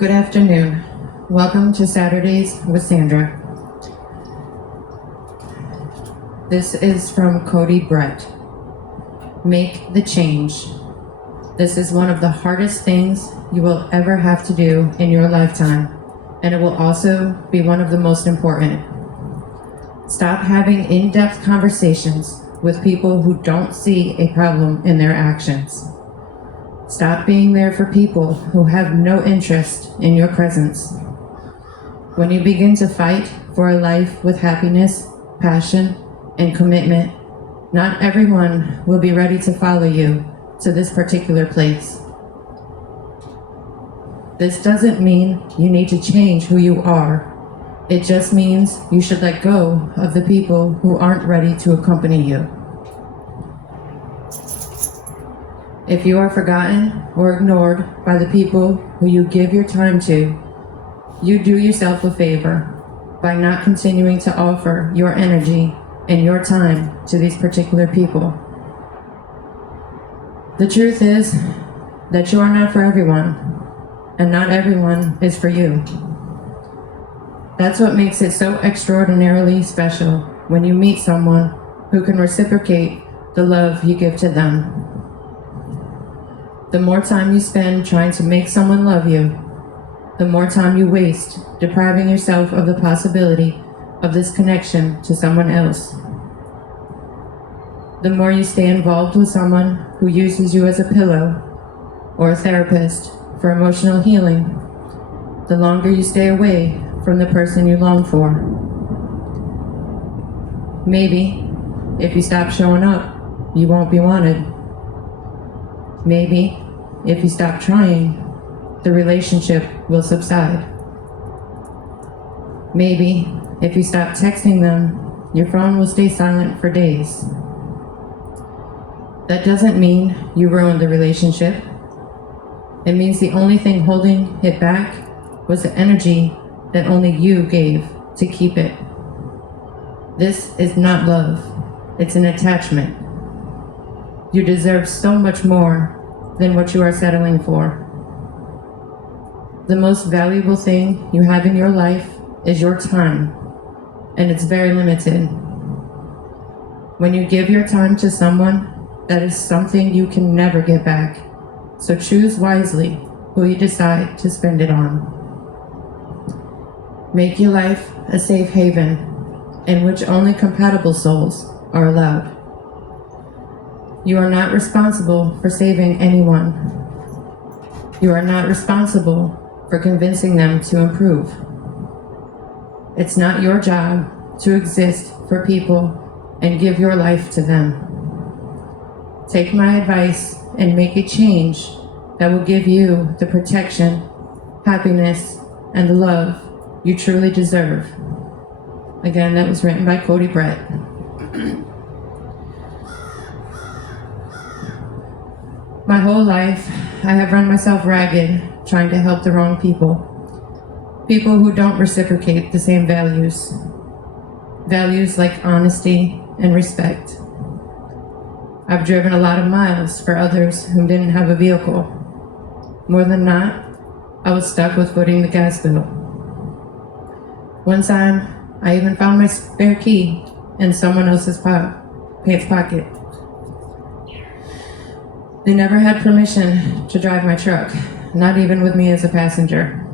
Good afternoon. Welcome to Saturdays with Sandra. This is from Cody Brett. Make the change. This is one of the hardest things you will ever have to do in your lifetime, and it will also be one of the most important. Stop having in-depth conversations with people who don't see a problem in their actions. Stop being there for people who have no interest in your presence. When you begin to fight for a life with happiness, passion, and commitment, not everyone will be ready to follow you to this particular place. This doesn't mean you need to change who you are. It just means you should let go of the people who aren't ready to accompany you. If you are forgotten or ignored by the people who you give your time to, you do yourself a favor by not continuing to offer your energy and your time to these particular people. The truth is that you are not for everyone, and not everyone is for you. That's what makes it so extraordinarily special when you meet someone who can reciprocate the love you give to them. The more time you spend trying to make someone love you, the more time you waste depriving yourself of the possibility of this connection to someone else. The more you stay involved with someone who uses you as a pillow or a therapist for emotional healing, the longer you stay away from the person you long for. Maybe if you stop showing up, you won't be wanted. Maybe if you stop trying, the relationship will subside. Maybe if you stop texting them, your phone will stay silent for days. That doesn't mean you ruined the relationship. It means the only thing holding it back was the energy that only you gave to keep it. This is not love. It's an attachment. You deserve so much more than what you are settling for. The most valuable thing you have in your life is your time, and it's very limited. When you give your time to someone, that is something you can never get back. So choose wisely who you decide to spend it on. Make your life a safe haven in which only compatible souls are allowed. You are not responsible for saving anyone. You are not responsible for convincing them to improve. It's not your job to exist for people and give your life to them. Take my advice and make a change that will give you the protection, happiness, and the love you truly deserve. Again, that was written by Cody Brett. My whole life, I have run myself ragged trying to help the wrong people. People who don't reciprocate the same values. Values like honesty and respect. I've driven a lot of miles for others who didn't have a vehicle. More than not, I was stuck with footing the gas bill. One time, I even found my spare key in someone else's pants pocket. They never had permission to drive my truck, not even with me as a passenger.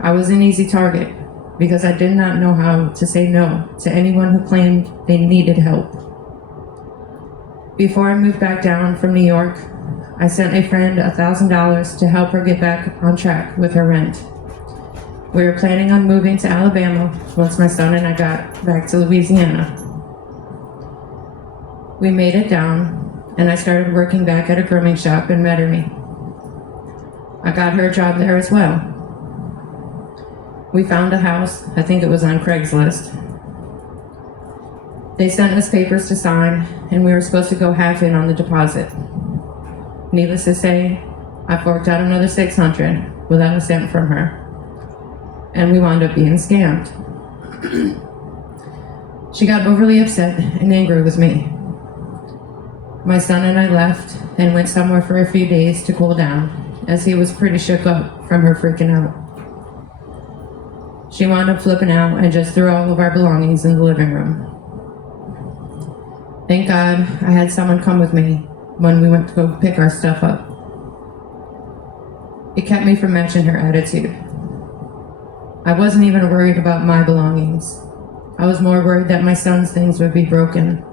I was an easy target because I did not know how to say no to anyone who claimed they needed help. Before I moved back down from New York, I sent a friend $1,000 to help her get back on track with her rent. We were planning on moving to Alabama once my son and I got back to Louisiana. We made it down, and I started working back at a grooming shop in Metairie. I got her a job there as well. We found a house, I think it was on Craigslist. They sent us papers to sign, and we were supposed to go half in on the deposit. Needless to say, I forked out another $600 without a cent from her. And we wound up being scammed. She got overly upset and angry with me. My son and I left and went somewhere for a few days to cool down as he was pretty shook up from her freaking out. She wound up flipping out and just threw all of our belongings in the living room. Thank God I had someone come with me when we went to go pick our stuff up. It kept me from matching her attitude. I wasn't even worried about my belongings. I was more worried that my son's things would be broken.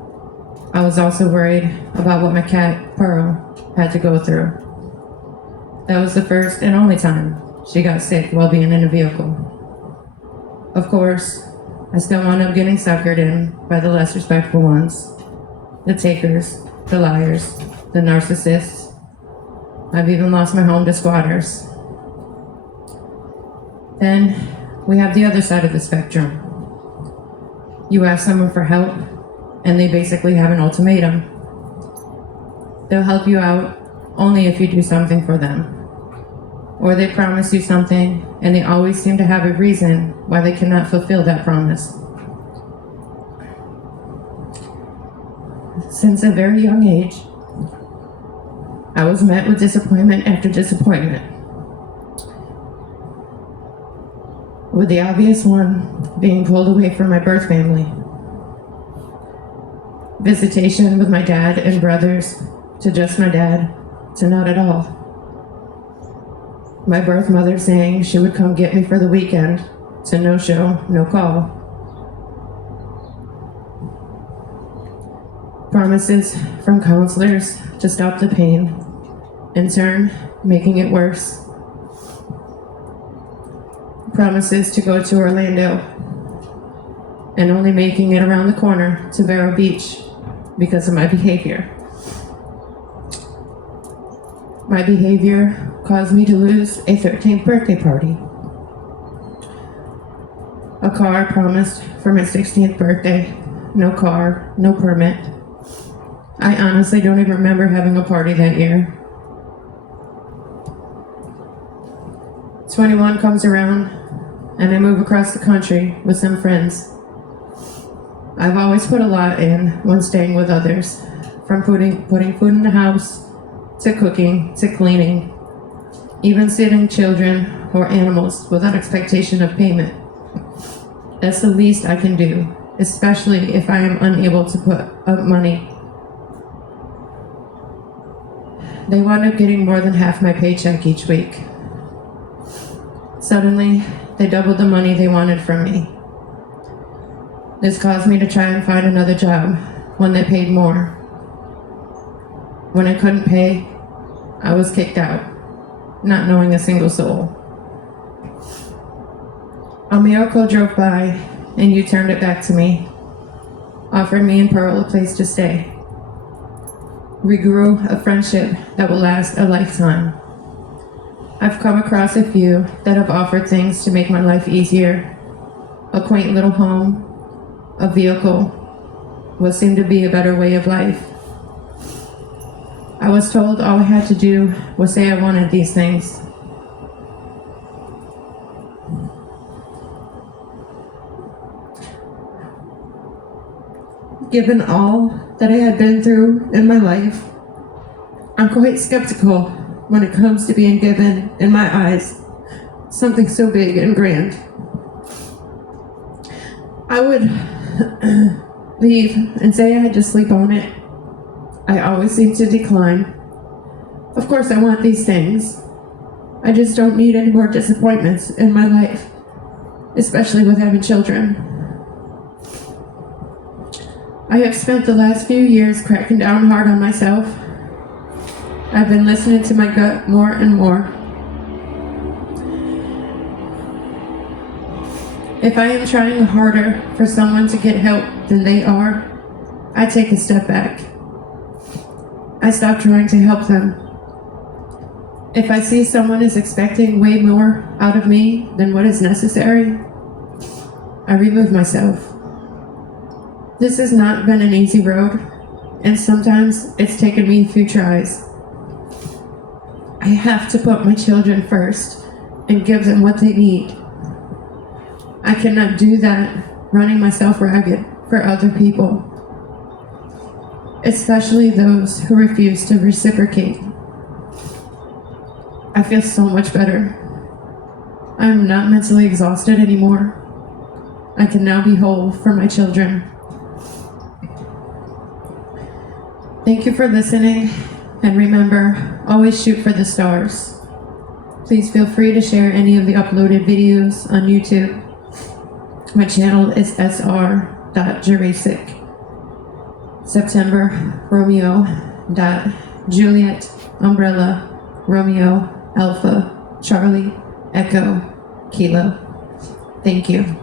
I was also worried about what my cat, Pearl, had to go through. That was the first and only time she got sick while being in a vehicle. Of course, I still wound up getting suckered in by the less respectful ones. The takers, the liars, the narcissists. I've even lost my home to squatters. Then we have the other side of the spectrum. You ask someone for help, and they basically have an ultimatum. They'll help you out only if you do something for them. Or they promise you something, and they always seem to have a reason why they cannot fulfill that promise. Since a very young age, I was met with disappointment after disappointment. With the obvious one being pulled away from my birth family. Visitation with my dad and brothers, to just my dad, to not at all. My birth mother saying she would come get me for the weekend, to no show, no call. Promises from counselors to stop the pain, in turn, making it worse. Promises to go to Orlando, and only making it around the corner to Vero Beach because of my behavior. My behavior caused me to lose a 13th birthday party. A car promised for my 16th birthday, no car, no permit. I honestly don't even remember having a party that year. 21 comes around, and I move across the country with some friends. I've always put a lot in when staying with others, from putting food in the house, to cooking, to cleaning, even sitting children or animals without expectation of payment. That's the least I can do, especially if I am unable to put up money. They wound up getting more than half my paycheck each week. Suddenly, they doubled the money they wanted from me. This caused me to try and find another job when they paid more. When I couldn't pay, I was kicked out, not knowing a single soul. A miracle drove by, and you turned it back to me, offered me and Pearl a place to stay. We grew a friendship that will last a lifetime. I've come across a few that have offered things to make my life easier. A quaint little home, a vehicle, what seemed to be a better way of life. I was told all I had to do was say I wanted these things. Given all that I had been through in my life, I'm quite skeptical when it comes to being given, in my eyes, something so big and grand. I would leave and say I had to sleep on it. I always seem to decline. Of course I want these things. I just don't need any more disappointments in my life, especially with having children. I have spent the last few years cracking down hard on myself. I've been listening to my gut more and more. If I am trying harder for someone to get help than they are, I take a step back. I stop trying to help them. If I see someone is expecting way more out of me than what is necessary, I remove myself. This has not been an easy road, and sometimes it's taken me a few tries. I have to put my children first and give them what they need. I cannot do that running myself ragged for other people, especially those who refuse to reciprocate. I feel so much better. I'm not mentally exhausted anymore. I can now be whole for my children. Thank you for listening, and remember, always shoot for the stars. Please feel free to share any of the uploaded videos on YouTube. My channel is sr.jurassic. September Romeo Juliet Umbrella Romeo Alpha Charlie Echo Kilo. Thank you.